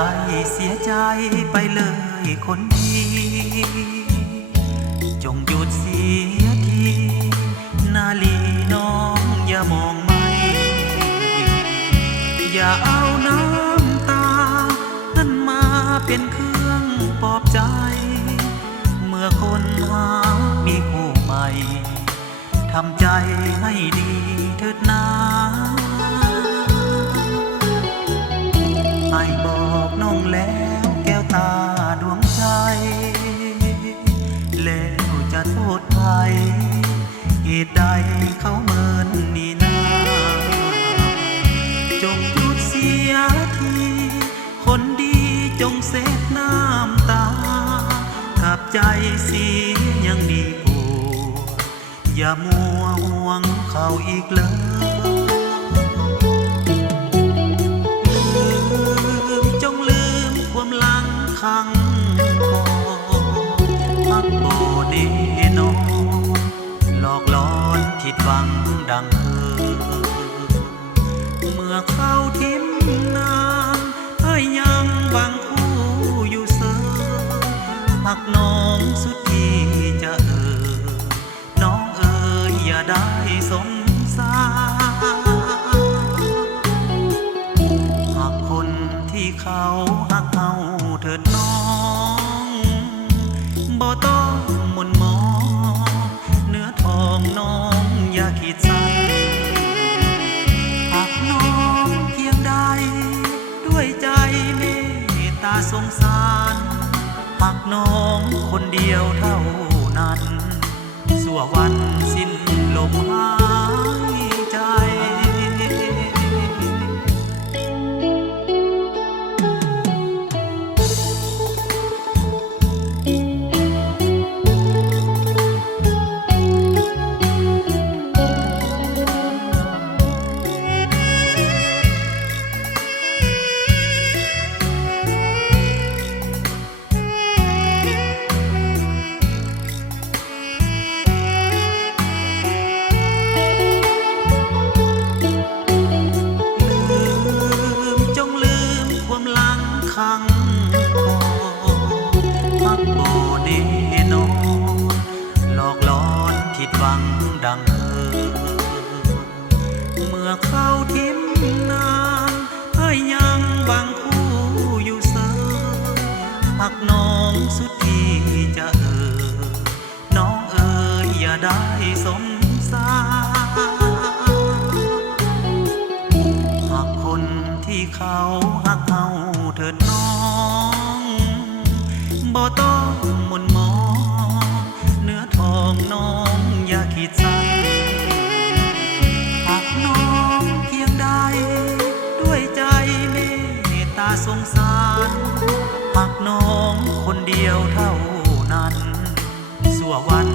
ได้เสียใจไปเลยคนดีจงหยุดเสียทีนาลีน้องอย่ามองไม่อย่าเอาน้ำตานั้นมาเป็นเครื่องปลอบใจเมื่อคนหามีคู่ใหม่ทำใจให้ดีเถิดนาไอ้บอกน้องแล้วแก้วตาดวงใจแล้วจะโทษใครเหตุใดเขาเมินนี่นาจงหยุดเสียทีคนดีจงเสดน้ำตากับใจเสียยังดีกว่าอย่ามัวห่วงเขาอีกเลยจงลืมความหลังขังคอพักโบเดโนหลอกล้อนผิดหวังดังเมื่อเข้าทิมน้ำให้ยังหวังคู่อยู่เสมอหักน้องสุดที่จะน้องเอ๋ยอย่าได้สงสารหากคนที่เขาหักเอาเถิดน้องบ่ต้องหม่นหมองเนื้อทองน้องอย่าคิดสั้นหากน้องเพียงใดด้วยใจเมตตาสงสารหากน้องคนเดียวเท่านั้นสัววันสิ้นลมหายใจ ขังคอพักโบเดโนหลอกล้อนผิดหวังดังเมื่อเข้าทิมนานให้ยังหวังคู่อยู่เสมอหักน้องสุดที่จะน้องเอ๋ยอย่าได้สมสารหากคนที่เขาหักเอาเถิดน้องบ่ต้องหม่นหมองเนื้อทองน้องอย่าคิดสั้นหากน้องเพียงใดด้วยใจเมตตาสงสารหากน้องคนเดียวเท่านั้นสัววัน